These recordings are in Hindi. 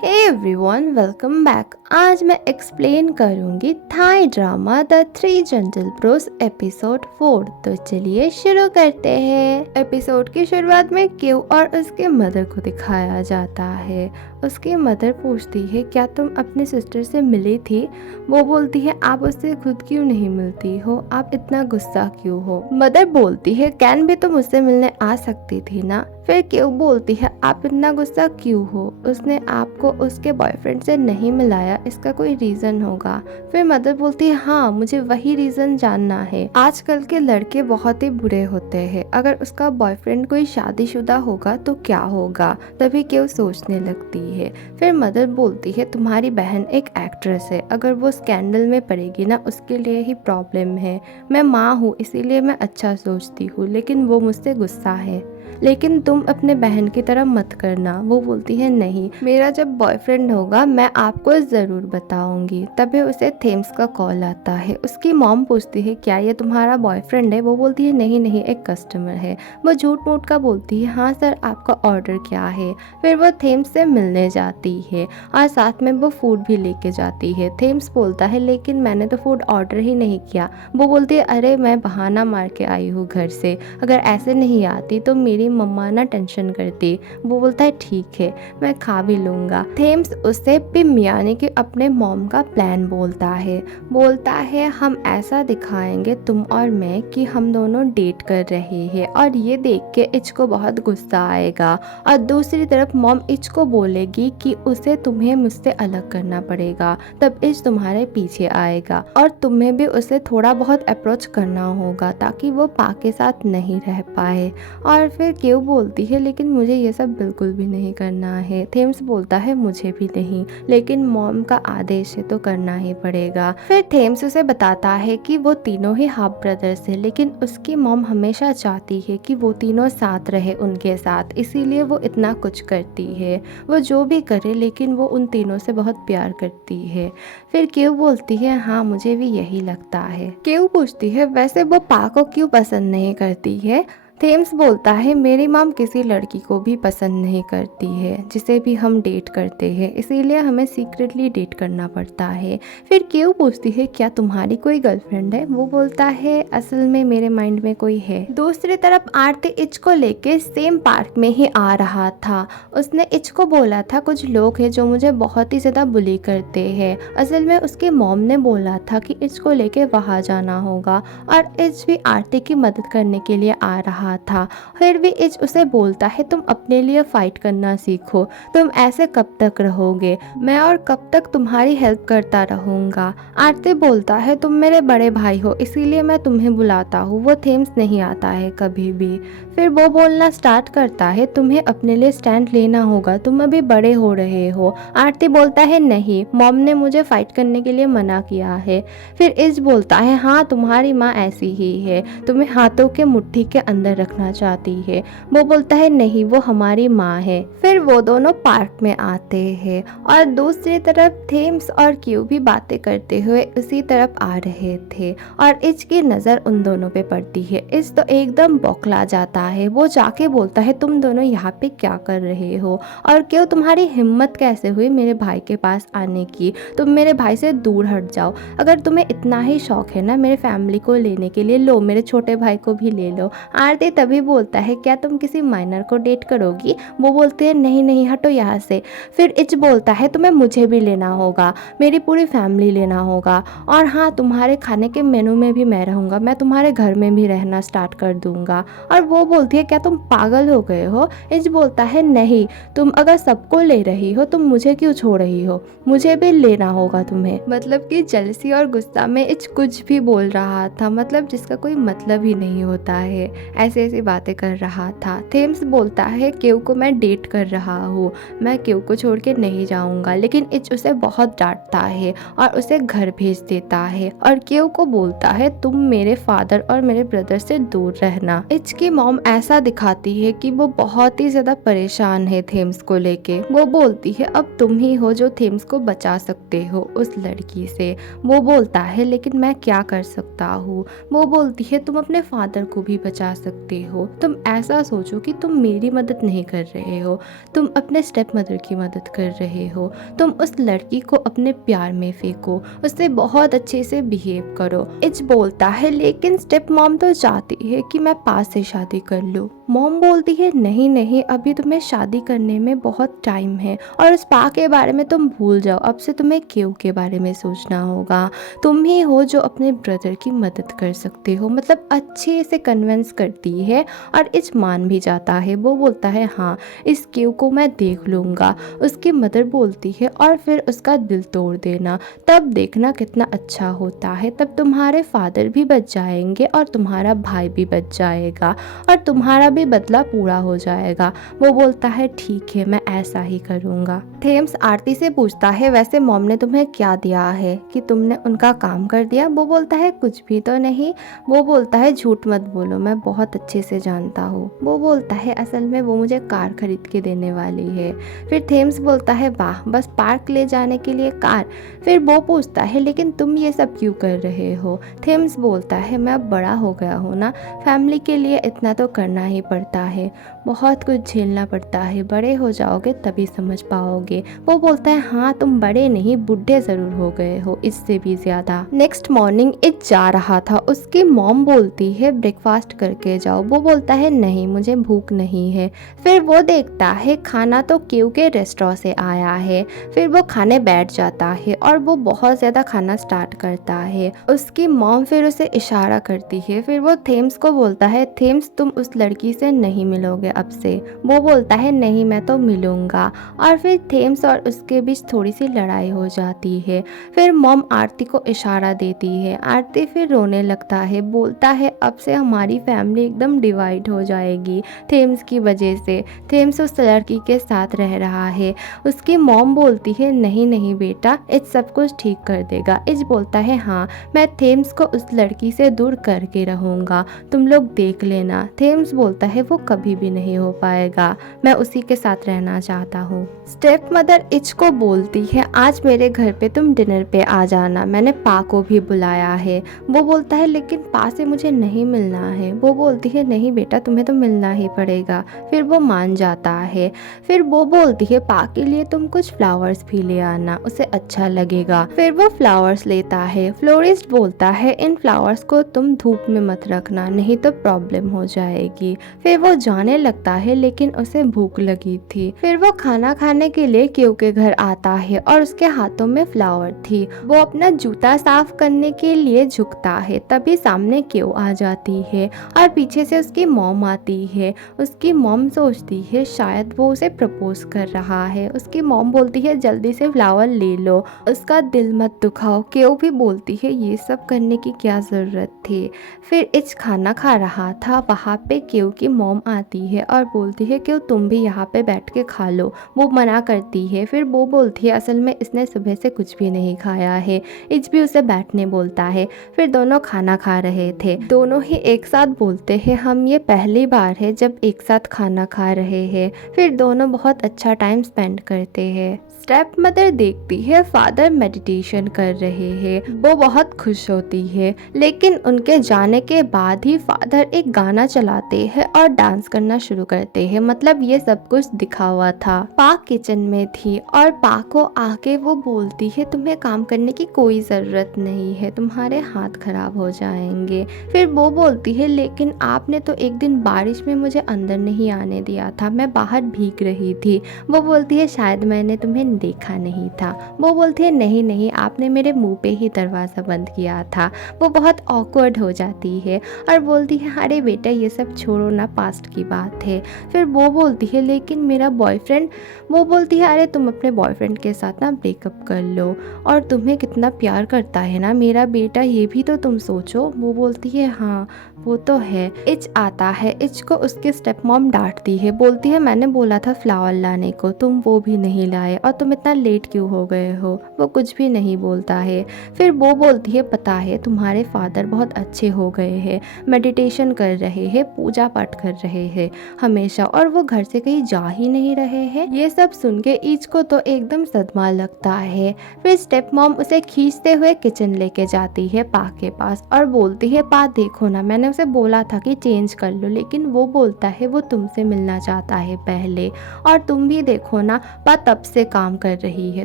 Hey everyone, welcome back. आज मैं एक्सप्लेन करूंगी Thai drama the three gentle bros episode 4। तो चलिए शुरू करते हैं। एपिसोड की शुरुआत में क्यू और उसके मदर को दिखाया जाता है। उसकी मदर पूछती है, क्या तुम अपनी सिस्टर से मिली थी? वो बोलती है, आप उससे खुद क्यों नहीं मिलती हो? आप इतना गुस्सा क्यों हो? मदर बोलती है, कैन भी तो मुझसे मिलने आ सकती थी ना। फिर क्यू बोलती है, आप इतना गुस्सा क्यों हो? उसने आपको उसके बॉयफ्रेंड से नहीं मिलाया, इसका कोई रीजन होगा। फिर मदर बोलती है, हाँ मुझे वही रीजन जानना है। आजकल के लड़के बहुत ही बुरे होते हैं, अगर उसका बॉयफ्रेंड कोई शादीशुदा होगा तो क्या होगा? तभी क्यू सोचने लगती है। फिर मदर बोलती है, तुम्हारी बहन एक एक्ट्रेस है, अगर वो स्कैंडल में पड़ेगी ना उसके लिए ही प्रॉब्लम है। मैं माँ हूँ इसीलिए मैं अच्छा सोचती हूँ, लेकिन वो मुझसे गुस्सा है। लेकिन तुम अपने बहन की तरह मत करना। वो बोलती है, नहीं, मेरा जब बॉयफ्रेंड होगा मैं आपको ज़रूर बताऊंगी। तभी उसे थेम्स का कॉल आता है। उसकी मॉम पूछती है, क्या ये तुम्हारा बॉयफ्रेंड है? वो बोलती है, नहीं नहीं, एक कस्टमर है। वो झूठ मूठ का बोलती है, हाँ सर, आपका ऑर्डर क्या है? फिर वो थेम्स से मिलने जाती है और साथ में वो फूड भी लेके जाती है। थेम्स बोलता है, लेकिन मैंने तो फूड ऑर्डर ही नहीं किया। वो बोलती है, अरे मैं बहाना मार के आई हूँ घर से, अगर ऐसे नहीं आती तो मेरी मम्मा ना टेंशन करती। वो बोलता है, ठीक है, मैं खा भी लूँगा। थेम्स उससे पिम यानी कि अपने मॉम का प्लान बोलता है, हम ऐसा दिखाएंगे तुम और मैं कि हम दोनों डेट कर रहे हैं, और ये देख के इच को बहुत गुस्सा आएगा। और दूसरी तरफ मॉम इच को बोलेगी कि उसे तुम्हें मुझसे अलग करना पड़ेगा, तब इच तुम्हारे पीछे आएगा और तुम्हें भी उसे थोड़ा बहुत अप्रोच करना होगा ताकि वो पा के साथ नहीं रह पाए। और फिर क्यू बोलती है, लेकिन मुझे ये सब बिल्कुल भी नहीं करना है। थेम्स बोलता है, मुझे भी नहीं, लेकिन मॉम का आदेश है तो करना ही पड़ेगा। फिर थेम्स उसे बताता है कि वो तीनों ही हाफ ब्रदर्स हैं, लेकिन उसकी मॉम हमेशा चाहती है कि वो तीनों साथ रहे उनके साथ, इसीलिए वो इतना कुछ करती है। वो जो भी करे लेकिन वो उन तीनों से बहुत प्यार करती है। फिर क्यू बोलती है, हाँ मुझे भी यही लगता है। क्यू पूछती है, वैसे वो पा को क्यों पसंद नहीं करती है? थेम्स बोलता है, मेरी मॉम किसी लड़की को भी पसंद नहीं करती है जिसे भी हम डेट करते हैं, इसीलिए हमें सीक्रेटली डेट करना पड़ता है। फिर क्यू पूछती है, क्या तुम्हारी कोई गर्लफ्रेंड है? वो बोलता है, असल में मेरे माइंड में कोई है। दूसरी तरफ आरती इच को लेके सेम पार्क में ही आ रहा था। उसने इच को बोला था, कुछ लोग हैं जो मुझे बहुत ही ज़्यादा बुली करते हैं। असल में उसके मॉम ने बोला था कि इच को लेके वहाँ जाना होगा, और इच भी आरती की मदद करने के लिए आ रहा था। फिर भी इच उसे बोलता है, तुम अपने लिए फाइट करना सीखो, तुम ऐसे कब तक रहोगे? मैं और कब तक तुम्हारी हेल्प करता रहूंगा? आरती बोलता है, तुम मेरे बड़े भाई हो इसीलिए मैं तुम्हें बुलाता हूँ, वो थेम्स नहीं आता है कभी भी। फिर वो बोलना स्टार्ट करता है, तुम्हें अपने लिए स्टैंड लेना होगा, तुम अभी बड़े हो रहे हो। आरती बोलता है, नहीं, मॉम ने मुझे फाइट करने के लिए मना किया है। फिर इच बोलता है, हाँ तुम्हारी माँ ऐसी ही है, तुम्हें हाथों के मुट्ठी के अंदर रखना चाहती है। वो बोलता है, नहीं, वो हमारी माँ है। फिर वो दोनों पार्क में आते हैं और दूसरी तरफ थेम्स और क्यू भी बातें करते हुए उसी तरफ आ रहे थे, और इच की नज़र उन दोनों पे पड़ती है। इच तो एकदम बौखला जाता है। वो जाके बोलता है, तुम दोनों यहाँ पे क्या कर रहे हो? और क्यों तुम्हारी हिम्मत कैसे हुई मेरे भाई के पास आने की? तुम मेरे भाई से दूर हट जाओ। अगर तुम्हें इतना ही शौक है ना मेरे फैमिली को लेने के लिए, लो मेरे छोटे भाई को भी ले लो। आरती तभी बोलता है, क्या तुम किसी माइनर को डेट करोगी? वो बोलते हैं, नहीं नहीं, हटो यहाँ से। फिर इच बोलता है, तुम्हें मुझे भी लेना होगा, मेरी पूरी फैमिली लेना होगा, और हाँ तुम्हारे खाने के मेनू में भी मैं रहूँगा, मैं तुम्हारे घर में भी रहना स्टार्ट कर दूँगा। और वो बोलती है, क्या तुम पागल हो गए हो? इच बोलता है, नहीं, तुम अगर सबको ले रही हो तुम मुझे क्यों छोड़ रही हो? मुझे भी लेना होगा तुम्हें। मतलब कि जलसी और गुस्सा में इच कुछ भी बोल रहा था, मतलब जिसका कोई मतलब ही नहीं होता है, ऐसे ऐसी बातें कर रहा था। थेम्स बोलता है, क्यू को मैं डेट कर रहा हूँ, मैं क्यू को छोड़ के नहीं जाऊँगा, लेकिन इच उसे बहुत डांटता है और उसे घर भेज देता है, और क्यू को बोलता है, तुम मेरे फादर और मेरे ब्रदर से दूर रहना। इच की मॉम ऐसा दिखाती है कि वो बहुत ही ज़्यादा परेशान है थेम्स को लेके। वो बोलती है अब तुम ही हो जो थेम्स को बचा सकते हो उस लड़की से। वो बोलता है लेकिन मैं क्या कर सकता हूँ। वो बोलती है तुम अपने फादर को भी बचा सकते हो। तुम ऐसा सोचो कि तुम मेरी मदद नहीं कर रहे हो, तुम अपने स्टेप मदर की मदद कर रहे हो। तुम उस लड़की को अपने प्यार में फेंको, उससे बहुत अच्छे से बिहेव करो। इच बोलता है लेकिन स्टेप मॉम तो चाहती है कि मैं पास से शादी कर लूँ। मॉम बोलती है नहीं नहीं, अभी तुम्हें शादी करने में बहुत टाइम है और उस पा के बारे में तुम भूल जाओ। अब से तुम्हें क्यों के बारे में सोचना होगा। तुम ही हो जो अपने ब्रदर की मदद कर सकते हो। मतलब अच्छे से कन्विंस करती है और इच मान भी जाता है। वो बोलता है हाँ इस क्यू को मैं देख लूँगा। उसकी मदर बोलती है और फिर उसका दिल तोड़ देना, तब देखना कितना अच्छा होता है। तब तुम्हारे फादर भी बच जाएंगे और तुम्हारा भाई भी बच जाएगा और तुम्हारा भी बदला पूरा हो जाएगा। वो बोलता है ठीक है मैं ऐसा ही करूँगा। थेम्स आरती से पूछता है वैसे मॉम ने तुम्हें क्या दिया है कि तुमने उनका काम कर दिया। वो बोलता है कुछ भी तो नहीं। वो बोलता है झूठ मत बोलो, मैं बहुत अच्छे से जानता हूँ। वो बोलता है असल में वो मुझे कार खरीद के देने वाली है। फिर थेम्स बोलता है वाह बस पार्क ले जाने के लिए कार। फिर वो पूछता है लेकिन तुम ये सब क्यों कर रहे हो। थेम्स बोलता है मैं अब बड़ा हो गया हूँ ना, फैमिली के लिए इतना तो करना ही पड़ता है, बहुत कुछ झेलना पड़ता है, बड़े हो जाओगे तभी समझ पाओगे। वो बोलता है हाँ तुम बड़े नहीं बूढ़े ज़रूर हो गए हो, इससे भी ज़्यादा। नेक्स्ट मॉर्निंग इच जा रहा था, उसकी मॉम बोलती है ब्रेकफास्ट करके जाओ। वो बोलता है नहीं मुझे भूख नहीं है। फिर वो देखता है खाना तो क्यू के रेस्टोरेंट से आया है। फिर वो खाने बैठ जाता है और वो बहुत ज़्यादा खाना स्टार्ट करता है। उसकी मॉम फिर उसे इशारा करती है। फिर वो थेम्स को बोलता है थेम्स तुम उस लड़की से नहीं मिलोगे अब से। वो बोलता है नहीं मैं तो मिलूंगा। और फिर थेम्स और उसके बीच थोड़ी सी लड़ाई हो जाती है। फिर मॉम आरती को इशारा देती है। आरती फिर रोने लगता है, बोलता है अब से हमारी फैमिली एकदम डिवाइड हो जाएगी थेम्स की वजह से। थेम्स उस लड़की के साथ रह रहा है। उसकी मॉम बोलती है नहीं नहीं बेटा इच सब कुछ ठीक कर देगा। इच बोलता है हाँ मैं थेम्स को उस लड़की से दूर करके रहूँगा, तुम लोग देख लेना। थेम्स बोलता है वो कभी भी नहीं हो पाएगा, मैं उसी के साथ रहना चाहता हूँ। स्टेप मदर इच को बोलती है आज मेरे घर पे तुम डिनर पे आ जाना, मैंने पा को भी बुलाया है। वो बोलता है लेकिन पा से मुझे नहीं मिलना है। वो बोलती है नहीं बेटा तुम्हें तो मिलना ही पड़ेगा। फिर वो मान जाता है। फिर वो बोलती है पा के लिए तुम कुछ फ्लावर्स भी ले आना, उसे अच्छा लगेगा। फिर वो फ्लावर्स लेता है। फ्लोरिस्ट बोलता है इन फ्लावर्स को तुम धूप में मत रखना नहीं तो प्रॉब्लम हो जाएगी। फिर वो जाने लगता है लेकिन उसे भूख लगी थी। फिर वो खाना खाने के लिए क्यू के घर आता है और उसके हाथों में फ्लावर थी। वो अपना जूता साफ करने के लिए झुकता है, तभी सामने क्यू आ जाती है और पीछे से उसकी मॉम आती है। उसकी मॉम सोचती है शायद वो उसे प्रपोज कर रहा है। उसकी मॉम बोलती है जल्दी से फ्लावर ले लो, उसका दिल मत दुखाओ। क्यू भी बोलती है ये सब करने की क्या ज़रूरत थी। फिर इच खाना खा रहा था, वहाँ पे क्यू की मॉम आती है और बोलती है क्यू तुम भी यहाँ पे बैठ के खा लो। वो मना करती है। फिर वो बोलती है असल में इसने सुबह से कुछ भी नहीं खाया है। इच भी उसे बैठने बोलता है। फिर दोनों खाना खा रहे थे। दोनों ही एक साथ बोलते हैं हम ये पहली बार है जब एक साथ खाना खा रहे हैं। फिर दोनों बहुत अच्छा टाइम स्पेंड करते हैं। स्टेप मदर देखती है फादर मेडिटेशन कर रहे हैं। वो बहुत खुश होती है, लेकिन उनके जाने के बाद ही फादर एक गाना चलाते हैं और डांस करना शुरू करते हैं। मतलब ये सब कुछ दिखा हुआ था। पाक किचन में थी और पाक को आके वो बोलती है तुम्हें काम करने की कोई ज़रूरत नहीं है, तुम्हारे हाथ खराब हो जाएंगे। फिर वो बोलती है लेकिन आपने तो एक दिन बारिश में मुझे अंदर नहीं आने दिया था, मैं बाहर भीग रही थी। वो बोलती है शायद मैंने तुम्हें देखा नहीं था। वो बोलती है नहीं नहीं आपने मेरे मुंह पे ही दरवाज़ा बंद किया था। वो बहुत ऑकवर्ड हो जाती है और बोलती है अरे बेटा ये सब छोड़ो ना, पास्ट की बात है। फिर वो बोलती है लेकिन मेरा बॉयफ्रेंड। वो बोलती है अरे तुम अपने बॉयफ्रेंड के साथ ना ब्रेकअप कर लो, और तुम्हें कितना प्यार करता है ना मेरा बेटा, ये भी तो तुम सोचो। वो बोलती है हाँ। वो तो है। इच आता है। इच को उसके स्टेप मॉम डांटती है, बोलती है मैंने बोला था फ्लावर लाने को, तुम वो भी नहीं लाए और तुम इतना लेट क्यों हो गए हो। वो कुछ भी नहीं बोलता है। फिर वो बोलती है पता है तुम्हारे फादर बहुत अच्छे हो गए हैं, मेडिटेशन कर रहे हैं, पूजा पाठ कर रहे हैं हमेशा, और वो घर से कहीं जा ही नहीं रहे हैं। ये सब सुन के ईच को तो एकदम सदमा लगता है। फिर स्टेप मॉम उसे खींचते हुए किचन लेके जाती है पा के पास और बोलती है पा देखो ना, मैंने उसे बोला था कि चेंज कर लो, लेकिन वो बोलता है वो तुमसे मिलना चाहता है पहले, और तुम भी देखो ना पा तब से काम कर रही है,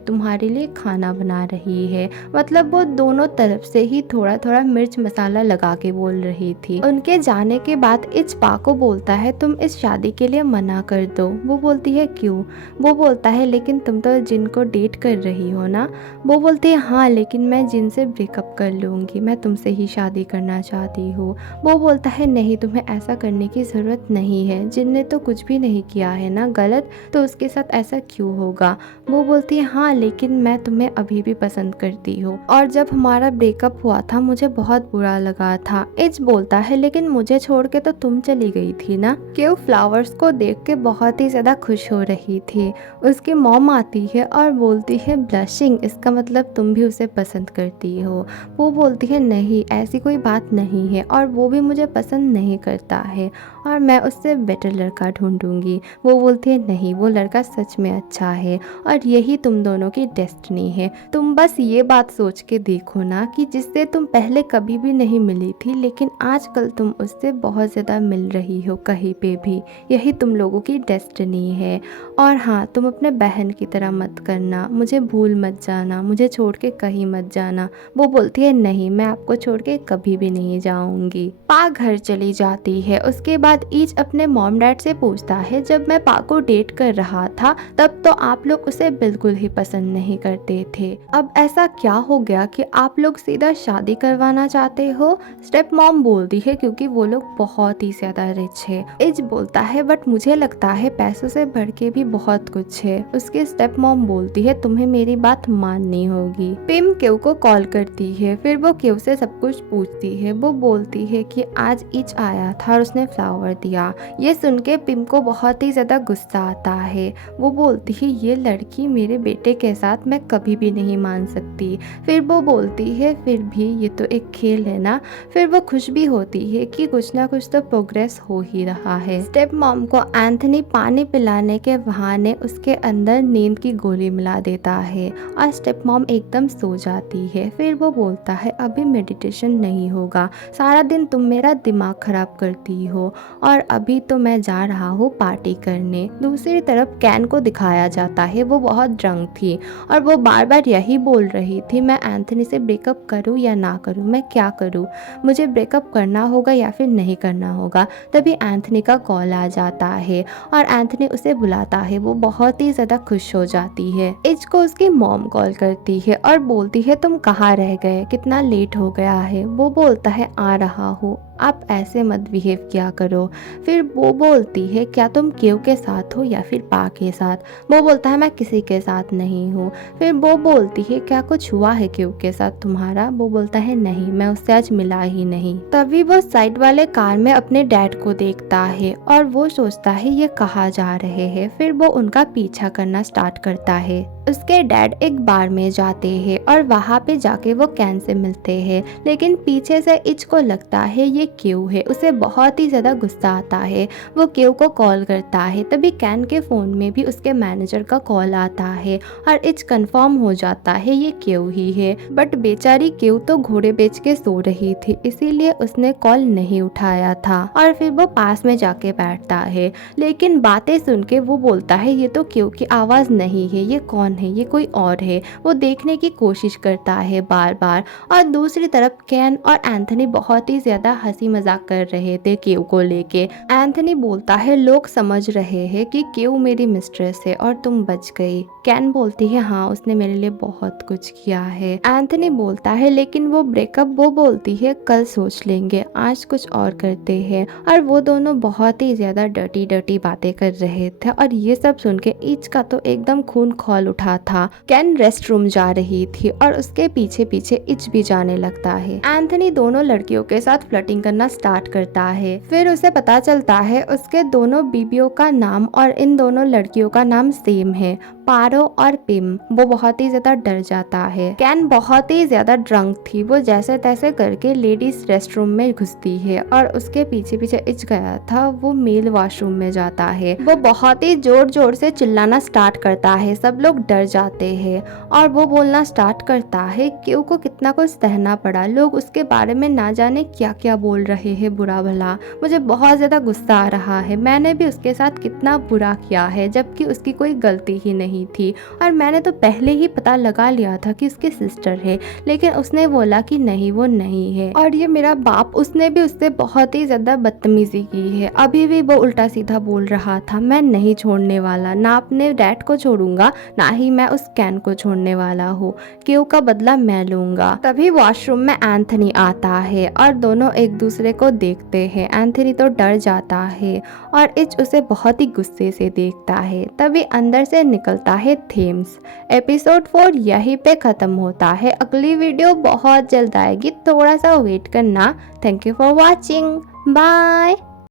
तुम्हारे लिए खाना बना रही है। मतलब वो दोनों तरफ से ही थोड़ा थोड़ा मिर्च मसाला लगा के बोल रही थी। उनके जाने के बाद इच पा को बोलता है तुम इस शादी के लिए मना कर दो। वो बोलती है क्यों। वो बोलता है लेकिन तुम तो जिन को डेट कर रही हो ना। वो बोलती है हाँ लेकिन मैं जिन से ब्रेकअप कर लूँगी, मैं तुमसे ही शादी करना चाहती हूँ। वो बोलता है नहीं तुम्हें ऐसा करने की ज़रूरत नहीं है, जिन ने तो कुछ भी नहीं किया है ना गलत, तो उसके साथ ऐसा क्यों होगा। वो बोलती है हाँ लेकिन मैं तुम्हें अभी भी पसंद करती हूँ, और जब हमारा ब्रेकअप हुआ था मुझे बहुत बुरा लगा था। इच बोलता है लेकिन मुझे छोड़ के तो तुम चली गई थी ना। क्यों फ्लावर्स को देख के बहुत ही ज़्यादा खुश हो रही थी। उसकी मॉम आती है और बोलती है ब्लशिंग, इसका मतलब तुम भी उसे पसंद करती हो। वो बोलती है नहीं ऐसी कोई बात नहीं है, और वो भी मुझे पसंद नहीं करता है, और मैं उससे बेटर लड़का ढूंढूंगी। वो बोलती है नहीं वो लड़का सच में अच्छा है, और यही तुम दोनों की डेस्टिनी है। तुम बस ये बात सोच के देखो ना कि जिससे तुम पहले कभी भी नहीं मिली थी, लेकिन आजकल तुम उससे बहुत ज़्यादा मिल रही हो कहीं पे भी, यही तुम लोगों की डेस्टिनी है। और हाँ तुम अपने बहन की तरह मत करना, मुझे भूल मत जाना, मुझे छोड़ के कहीं मत जाना। वो बोलती है नहीं मैं आपको छोड़ के कभी भी नहीं जाऊंगी। पा घर चली जाती है। उसके बाद ईच अपने मॉम डैड से पूछता है जब मैं पा को डेट कर रहा था तब तो आप लोग उसे बिल्कुल ही पसंद नहीं करते थे, अब ऐसा क्या हो गया कि आप लोग सीधा शादी करवाना चाहते हो। स्टेप मॉम बोलती है क्योंकि वो लोग बहुत ही ज्यादा रिच है। इज बोलता है बट मुझे लगता है पैसों से बढ़ के भी बहुत कुछ है। उसके स्टेप मॉम बोलती है तुम्हें मेरी बात माननी होगी। पिम केव को कॉल करती है, फिर वो केव से सब कुछ पूछती है। वो बोलती है कि आज इच आया था और उसने फ्लावर दिया। ये सुन के पिम को बहुत ही ज्यादा गुस्सा आता है। वो बोलती है ये लड़की मेरे बेटे के साथ मैं कभी भी नहीं मान सकती। फिर वो बोलती है फिर भी ये तो एक खेल है ना। फिर वो खुश भी होती है कि कुछ ना कुछ तो प्रोग्रेस हो ही रहा है। स्टेप मॉम को एंथनी पानी पिलाने के बहाने उसके अंदर नींद की गोली मिला देता है और स्टेप मॉम एकदम सो जाती है। फिर वो बोलता है अभी मेडिटेशन नहीं होगा, सारा दिन तुम मेरा दिमाग खराब करती हो, और अभी तो मैं जा रहा हूँ पार्टी करने। दूसरी तरफ कैन को दिखाया जाता है। वो बहुत ड्रंक थी और वो बार बार यही बोल रही थी मैं एंथनी से ब्रेकअप करूँ या ना करूँ, मैं क्या करूँ, मुझे ब्रेकअप करना होगा या फिर नहीं करना होगा। तभी एंथनी का कॉल आ जाता है और एंथनी उसे बुलाता है। वो बहुत ही ज़्यादा खुश हो जाती है। इज को उसकी मॉम कॉल करती है और बोलती है तुम कहाँ रह गए, कितना लेट हो गया है। वो बोलता है आ रहा हूँ, आप ऐसे मत बिहेव किया करो। फिर वो बोलती है क्या तुम केव के साथ हो या फिर पा के साथ। वो बोलता है मैं किसी के साथ नहीं हूँ। फिर वो बोलती है क्या कुछ हुआ है केव के साथ तुम्हारा। वो बोलता है नहीं, मैं उससे आज मिला ही नहीं। तभी वो साइड वाले कार में अपने डैड को देखता है और वो सोचता है ये कहाँ जा रहे हैं। फिर वो उनका पीछा करना स्टार्ट करता है। उसके डैड एक बार में जाते हैं और वहाँ पे जाके वो कैन से मिलते हैं, लेकिन पीछे से इच को लगता है ये केव है। उसे बहुत ही ज़्यादा गुस्सा आता है। वो केव को कॉल करता है। तभी कैन के फ़ोन में भी उसके मैनेजर का कॉल आता है और इच कंफर्म हो जाता है ये केव ही है। बट बेचारी केव तो घोड़े बेच के सो रही थी, इसीलिए उसने कॉल नहीं उठाया था। और फिर वो पास में जाके बैठता है, लेकिन बातें सुन के वो बोलता है ये तो केव की आवाज़ नहीं है, ये कौन है, ये कोई और है। वो देखने की कोशिश करता है बार बार। और दूसरी तरफ कैन और एंथनी बहुत ही ज्यादा हंसी मजाक कर रहे थे केव को लेके। एंथनी बोलता है लोग समझ रहे हैं कि केव मेरी मिस्ट्रेस है और तुम बच गई। कैन बोलती है हाँ उसने मेरे लिए बहुत कुछ किया है। एंथनी बोलता है लेकिन वो ब्रेकअप, वो बोलती है कल सोच लेंगे, आज कुछ और करते हैं। और वो दोनों बहुत ही ज्यादा डर्टी डर्टी बातें कर रहे थे और ये सब सुन के ईच का तो एकदम खून खौल उठा था। कैन रेस्ट रूम जा रही थी और उसके पीछे पीछे इच भी जाने लगता है। एंथनी दोनों लड़कियों के साथ फ्लर्टिंग करना स्टार्ट करता है। फिर उसे पता चलता है उसके दोनों बीबियों का नाम और इन दोनों लड़कियों का नाम सेम है, पारो और पिम। वो बहुत ही ज्यादा डर जाता है। कैन बहुत ही ज्यादा ड्रंक थी। वो जैसे तैसे करके लेडीज रेस्टरूम में घुसती है और उसके पीछे पीछे इच गया था, वो मेल वॉशरूम में जाता है। वो बहुत ही जोर जोर से चिल्लाना स्टार्ट करता है। सब लोग डर जाते हैं और वो बोलना स्टार्ट करता है कि उसको कितना कुछ सहना पड़ा, लोग उसके बारे में ना जाने क्या क्या बोल रहे हैं बुरा भला। मुझे बहुत ज्यादा गुस्सा आ रहा है, मैंने भी उसके साथ कितना बुरा किया है जबकि उसकी कोई गलती ही नहीं थी और मैंने तो पहले ही पता लगा लिया था कि उसकी सिस्टर है, लेकिन उसने बोला कि नहीं वो नहीं है। और ये मेरा बाप, उसने भी उससे बहुत ही ज्यादा बदतमीजी की है। अभी भी वो उल्टा सीधा बोल रहा था, मैं नहीं छोड़ने वाला, ना अपने डैड को छोड़ूंगा ना ही मैं उस कैन को छोड़ने वाला हूँ, क्यों का बदला मैं लूंगा। तभी वॉशरूम में एंथनी आता है और दोनों एक दूसरे को देखते हैं। एंथनी तो डर जाता है और इच उसे बहुत ही गुस्से से देखता है। तभी अंदर से निकलता है थेम्स। एपिसोड 4 यहीं पे खत्म होता है। अगली वीडियो बहुत जल्द आएगी, थोड़ा सा वेट करना। Thank you for watching, bye.